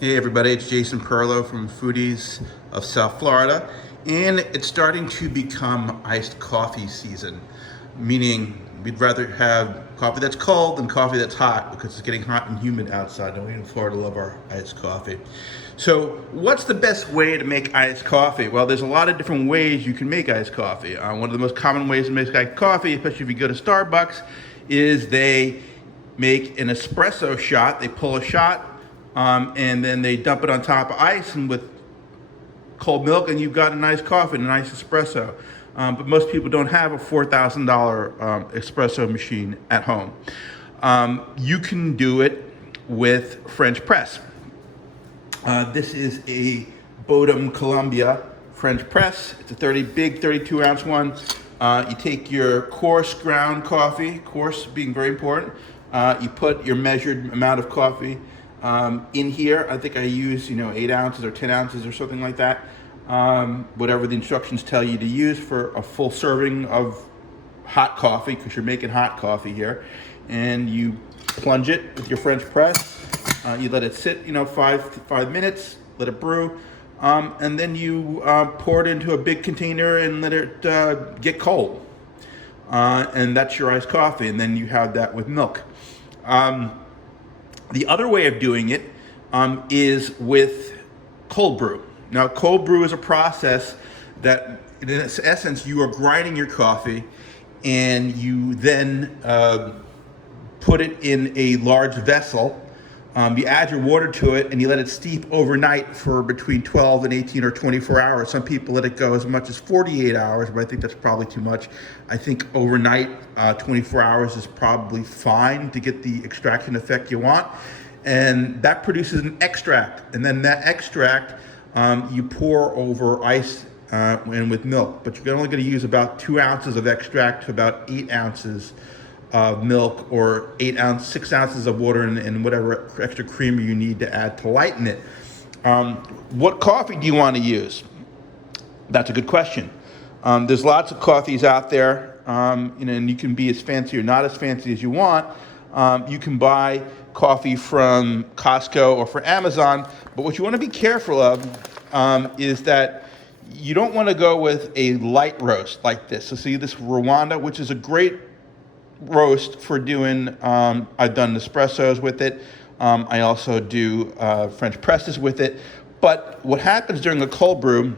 Hey everybody, it's Jason Perlow from Foodies of South Florida, and it's starting to become iced coffee season, meaning we'd rather have coffee that's cold than coffee that's hot because it's getting hot and humid outside, and we in Florida love our iced coffee. So what's the best way to make iced coffee? Well, there's a lot of different ways you can make iced coffee. One of the most common ways to make iced coffee, especially if you go to Starbucks, is they make an espresso shot. They pull a shot, and then they dump it on top of ice and with cold milk, and you've got a nice coffee, a nice espresso. But most people don't have a $4,000 espresso machine at home. You can do it with French press. This is a Bodum Columbia French press. It's a big 32-ounce one. You take your coarse ground coffee, coarse being very important. You put your measured amount of coffee in here. I think I use 8 ounces or 10 ounces or something like that. Whatever the instructions tell you to use for a full serving of hot coffee, because you're making hot coffee here. And you plunge it with your French press. You let it sit 5 minutes, let it brew. And then you pour it into a big container and let it get cold. And that's your iced coffee, and then you have that with milk. The other way of doing it is with cold brew. Now, cold brew is a process that, in essence, you are grinding your coffee, and you then put it in a large vessel. You add your water to it, and you let it steep overnight for between 12 and 18 or 24 hours. Some people let it go as much as 48 hours, but I think that's probably too much. I think overnight, 24 hours is probably fine to get the extraction effect you want. And that produces an extract. And then that extract, you pour over ice and with milk. But you're only going to use about 2 ounces of extract to about 8 ounces of milk, or 6 ounces of water, and whatever extra creamer you need to add to lighten it. What coffee do you want to use? That's a good question. There's lots of coffees out there, and you can be as fancy or not as fancy as you want. You can buy coffee from Costco or from Amazon, but what you want to be careful of is that you don't want to go with a light roast like this. So see this Rwanda, which is a great roast for doing, I've done espressos with it. I also do French presses with it. But what happens during a cold brew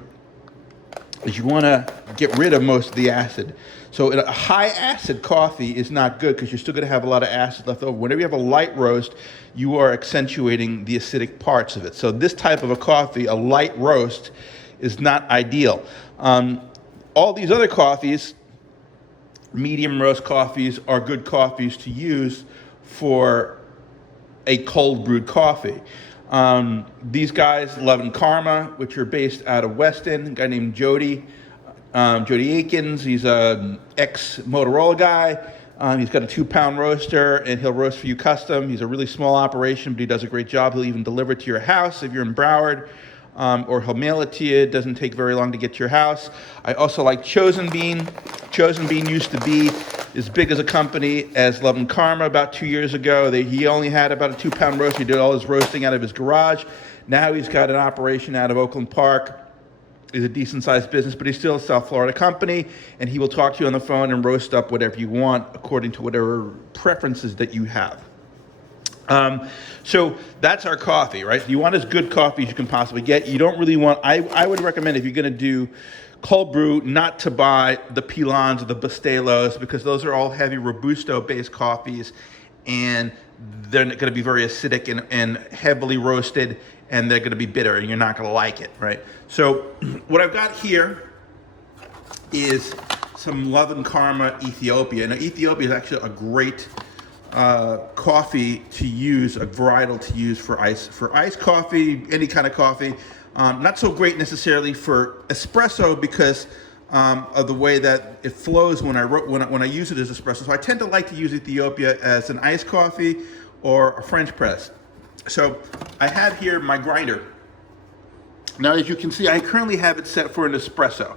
is you want to get rid of most of the acid. So a high acid coffee is not good because you're still going to have a lot of acid left over. Whenever you have a light roast, you are accentuating the acidic parts of it. So this type of a coffee, a light roast, is not ideal. All these other coffees, medium roast coffees, are good coffees to use for a cold brewed coffee. These guys, Love and Karma, which are based out of Weston, a guy named Jody Akins, he's an ex-Motorola guy. He's got a 2-pound roaster, and he'll roast for you custom. He's a really small operation, but he does a great job. He'll even deliver it to your house if you're in Broward. Or he'll mail it to you. It doesn't take very long to get to your house. I also like Chosen Bean. Chosen Bean used to be as big as a company as Love and Karma about 2 years ago. He only had about a 2-pound roaster. He did all his roasting out of his garage. Now he's got an operation out of Oakland Park. It's a decent-sized business, but he's still a South Florida company, and he will talk to you on the phone and roast up whatever you want according to whatever preferences that you have. So that's our coffee, right? You want as good coffee as you can possibly get. You don't really want, I would recommend, if you're going to do cold brew, not to buy the Pilons or the Bustelos, because those are all heavy Robusto-based coffees, and they're going to be very acidic and heavily roasted, and they're going to be bitter, and you're not going to like it, right? So what I've got here is some Love and Karma Ethiopia. Now, Ethiopia is actually a great coffee to use, a varietal to use for iced coffee, any kind of coffee. Not so great necessarily for espresso because of the way that it flows when I use it as espresso. So I tend to like to use Ethiopia as an iced coffee or a French press. So I have here my grinder. Now, as you can see, I currently have it set for an espresso,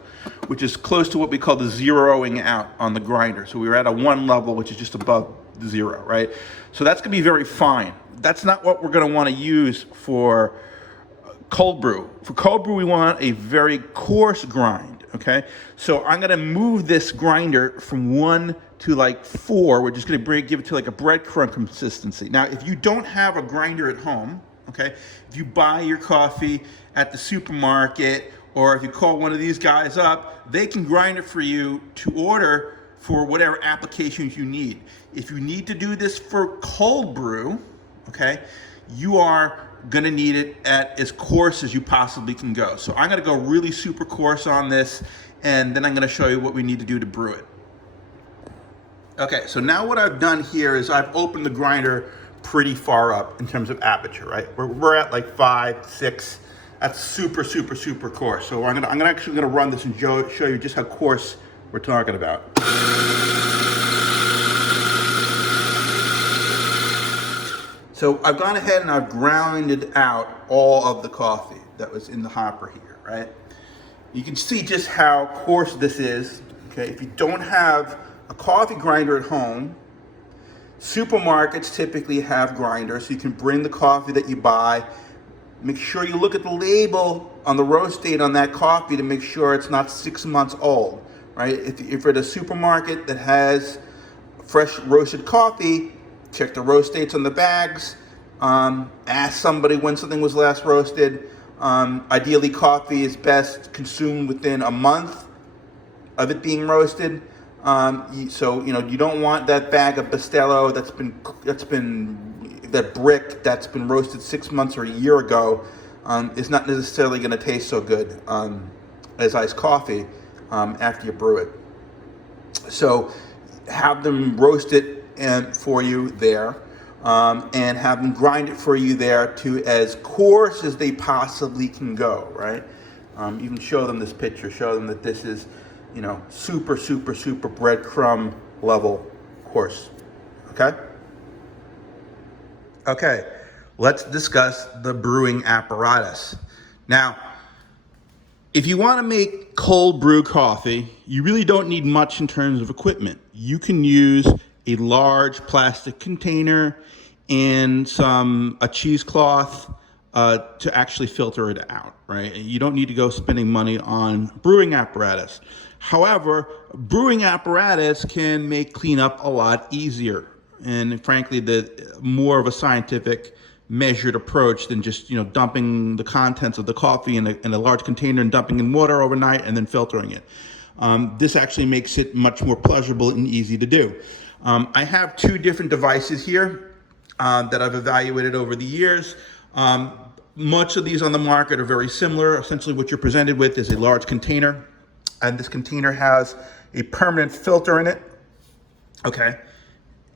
which is close to what we call the zeroing out on the grinder. So we're at a 1 level, which is just above 0, right? So that's gonna be very fine. That's not what we're gonna wanna use for cold brew. For cold brew, we want a very coarse grind, okay? So I'm gonna move this grinder from 1 to like 4. We're just gonna give it to like a breadcrumb consistency. Now, if you don't have a grinder at home, okay, if you buy your coffee at the supermarket, or if you call one of these guys up, they can grind it for you to order for whatever applications you need. If you need to do this for cold brew, okay, you are gonna need it at as coarse as you possibly can go. So I'm gonna go really super coarse on this, and then I'm gonna show you what we need to do to brew it. Okay, so now what I've done here is I've opened the grinder pretty far up in terms of aperture, right? We're at like 5, 6. That's super, super, super coarse. So I'm actually gonna run this and show you just how coarse we're talking about. So I've gone ahead and I've grounded out all of the coffee that was in the hopper here, right? You can see just how coarse this is, okay? If you don't have a coffee grinder at home, supermarkets typically have grinders, so you can bring the coffee that you buy. Make sure you look at the label on the roast date on that coffee to make sure it's not 6 months old, right? If you're at a supermarket that has fresh roasted coffee, check the roast dates on the bags. Ask somebody when something was last roasted. Ideally, coffee is best consumed within a month of it being roasted. So you don't want that bag of Bustelo that brick that's been roasted 6 months or a year ago. Is not necessarily going to taste so good as iced coffee after you brew it. So have them roast it for you there, and have them grind it for you there to as coarse as they possibly can go, right? You can show them this picture, show them that this is, super, super, super breadcrumb level coarse, okay? Okay, let's discuss the brewing apparatus. Now, if you want to make cold brew coffee, you really don't need much in terms of equipment. You can use a large plastic container and a cheesecloth to actually filter it out, right? You don't need to go spending money on brewing apparatus. However, brewing apparatus can make cleanup a lot easier, and frankly, the more of a scientific, measured approach than just dumping the contents of the coffee in a large container and dumping in water overnight and then filtering it. This actually makes it much more pleasurable and easy to do. I have 2 different devices here that I've evaluated over the years. Much of these on the market are very similar. Essentially what you're presented with is a large container, and this container has a permanent filter in it. Okay,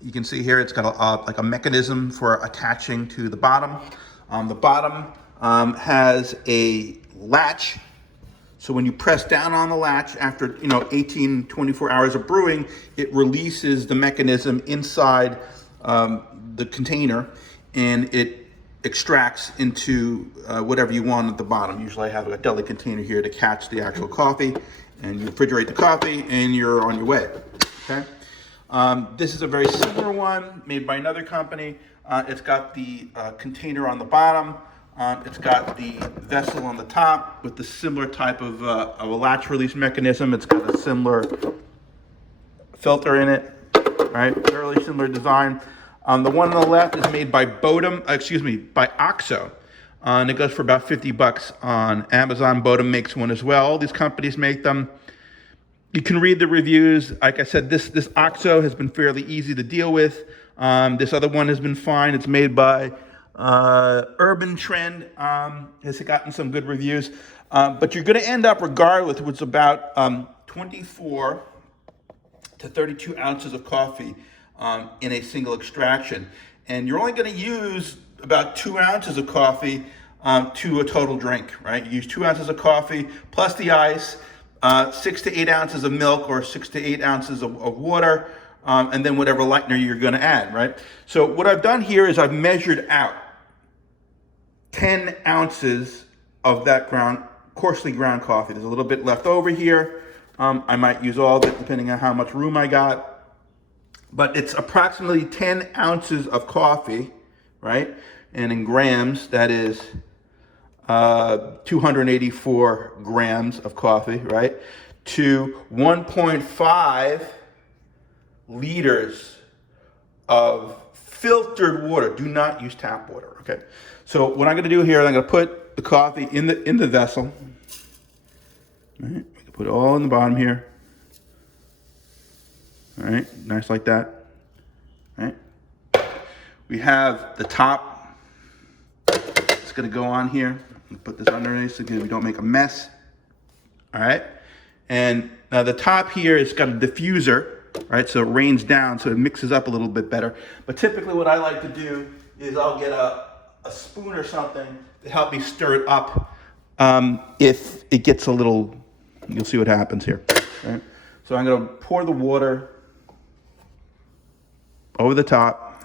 you can see here it's got like a mechanism for attaching to the bottom. The bottom has a latch. So when you press down on the latch after 18, 24 hours of brewing, it releases the mechanism inside the container, and it extracts into whatever you want at the bottom. Usually I have a deli container here to catch the actual coffee, and you refrigerate the coffee and you're on your way, okay? This is a very similar one made by another company. It's got the container on the bottom. It's got the vessel on the top with the similar type of a latch release mechanism. It's got a similar filter in it, right? Fairly similar design. The one on the left is made by by OXO. And it goes for about $50 on Amazon. Bodum makes one as well. All these companies make them. You can read the reviews. Like I said, this OXO has been fairly easy to deal with. This other one has been fine. It's made by Urban Trend. Has gotten some good reviews. But you're going to end up regardless with about 24 to 32 ounces of coffee in a single extraction. And you're only going to use about 2 ounces of coffee to a total drink, right? You use 2 ounces of coffee plus the ice, 6 to 8 ounces of milk, or 6 to 8 ounces of water, and then whatever lightener you're going to add, right? So what I've done here is I've measured out 10 ounces of that coarsely ground coffee. There's a little bit left over here. I might use all of it depending on how much room I got. but it's approximately 10 ounces of coffee, right? And in grams, that is 284 grams of coffee, right? To 1.5 liters of filtered water. Do not use tap water, okay? So what I'm gonna do here, I'm gonna put the coffee in the vessel. All right, we can put it all in the bottom here. All right, nice like that. All right. We have the top. It's gonna go on here. Put this underneath so we don't make a mess. All right. And now the top here has got a diffuser, right? So it rains down, so it mixes up a little bit better. But typically what I like to do is I'll get a spoon or something to help me stir it up. If it gets a little, you'll see what happens here. Right? So I'm gonna pour the water over the top.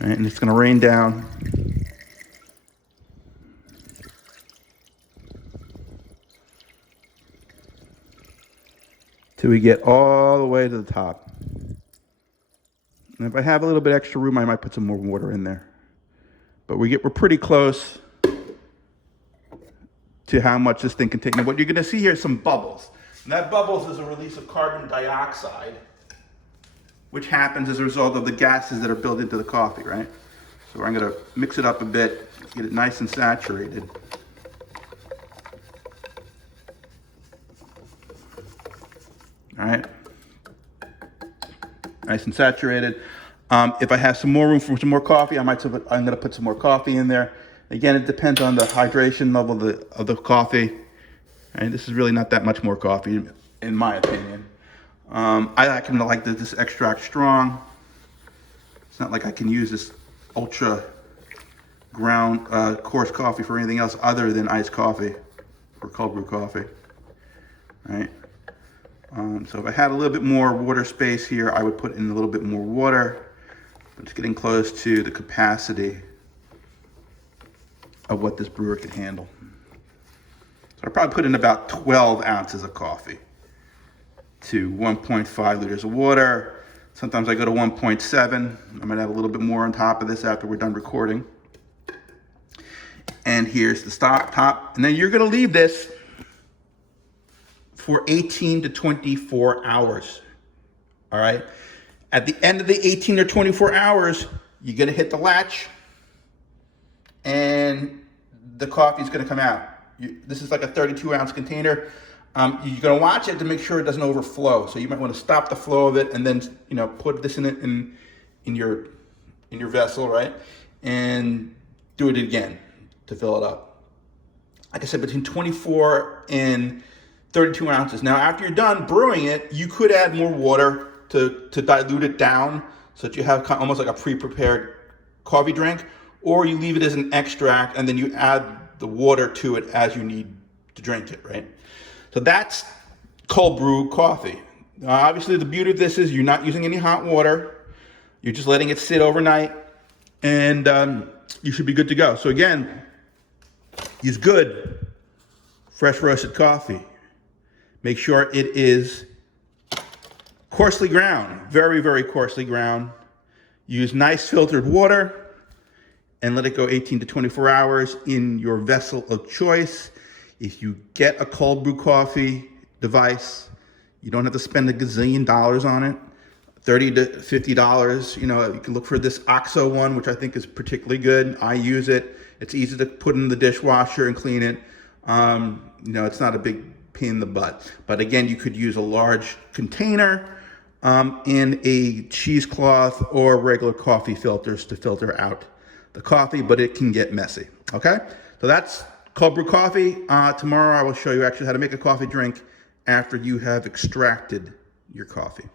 Right, and it's gonna rain down. Till we get all the way to the top. And if I have a little bit extra room, I might put some more water in there. But we're pretty close to how much this thing can take. Now what you're gonna see here is some bubbles. And that bubbles is a release of carbon dioxide, which happens as a result of the gases that are built into the coffee, right? So I'm gonna mix it up a bit, get it nice and saturated. All right, nice and saturated. If I have some more room for some more coffee, I'm gonna put some more coffee in there. Again, it depends on the hydration level of the coffee. Right? This is really not that much more coffee, in my opinion. I like this extract strong. It's not like I can use this ultra ground coarse coffee for anything else other than iced coffee or cold brew coffee. Right? So if I had a little bit more water space here, I would put in a little bit more water. But it's getting close to the capacity of what this brewer can handle. So I probably put in about 12 ounces of coffee to 1.5 liters of water. Sometimes I go to 1.7. I might have a little bit more on top of this after we're done recording. And here's the top. And then you're gonna leave this for 18 to 24 hours, all right? At the end of the 18 or 24 hours, you're gonna hit the latch and the coffee is gonna come out. This is like a 32 ounce container. You're gonna watch it to make sure it doesn't overflow. So you might wanna stop the flow of it and then put this in your vessel, right? And do it again to fill it up. Like I said, between 24 and 32 ounces. Now, after you're done brewing it, you could add more water to dilute it down so that you have almost like a pre-prepared coffee drink, or you leave it as an extract and then you add the water to it as you need to drink it, right? So that's cold brew coffee. Obviously, the beauty of this is you're not using any hot water. You're just letting it sit overnight, and you should be good to go. So again, use good, fresh roasted coffee. Make sure it is coarsely ground, very, very coarsely ground. Use nice filtered water and let it go 18 to 24 hours in your vessel of choice. If you get a cold brew coffee device, you don't have to spend a gazillion dollars on it. $30 to $50. You can look for this OXO one, which I think is particularly good. I use it. It's easy to put in the dishwasher and clean it. It's not a big pain in the butt. But again, you could use a large container in a cheesecloth or regular coffee filters to filter out the coffee, but it can get messy. Okay, so that's cold brew coffee. Tomorrow I will show you actually how to make a coffee drink after you have extracted your coffee.